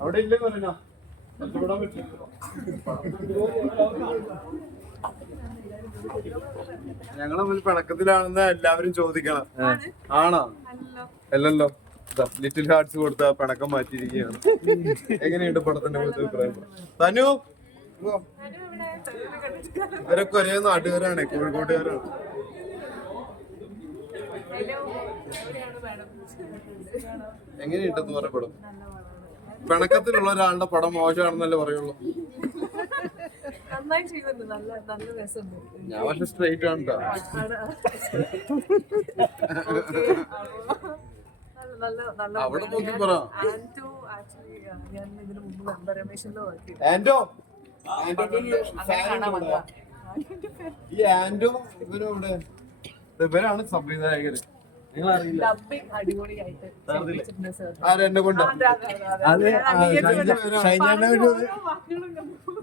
അവിടെ ഇല്ലേ പറഞ്ഞോ കണ്ടുവിടാൻ പറ്റില്ല. ഞങ്ങളെ തമ്മിൽ പിണക്കത്തിലാണെന്ന് എല്ലാവരും ചോദിക്കണം. ആണോ. അല്ലല്ലോ. ലിറ്റിൽ ഹാർട്സ് കൊടുത്ത പണക്കം മാറ്റിയിരിക്കുകയാണ്. എങ്ങനെയുണ്ട് പടത്തിന്റെ കുറിച്ച് അഭിപ്രായം? തനു. ഇവരൊക്കെ ഒരേ നാട്ടുകാരാണ് കോഴിക്കോട്ടുകാരാണ്. എങ്ങനെയുണ്ടെന്ന് പറയപ്പെടും പടം. പിണക്കത്തിലുള്ള ഒരാളുടെ പടം മോശമാണെന്നല്ലേ പറയുള്ളൂ. ഞാൻ പക്ഷെ സ്ട്രൈറ്റ് ആണ് അവിടെ നോക്കി പറ. ആന്റോ ആക്ച്വലി ഞാൻ ഇതിനു മുമ്പ് ആന്റോ. ഈ ആന്റോ ഇവരും ഇവിടെ ഇവരാണ് സംവിധായകര്.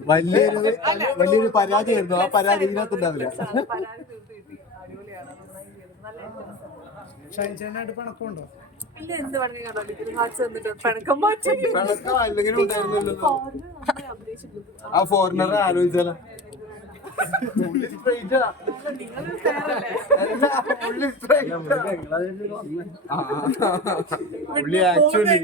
വലിയൊരു വലിയൊരു പരാതിയായിരുന്നു. ആ പരാതി ഇതിനകത്തുണ്ടാവില്ല. ഷൈൻചാനായിട്ട് പണക്കമുണ്ടോ? പിന്നെ എന്ത് മാറ്റി. പിണക്കം ആ ഫോറിനർ ആലോചിച്ചാലോ? പുള്ളി ആക്ച്വലി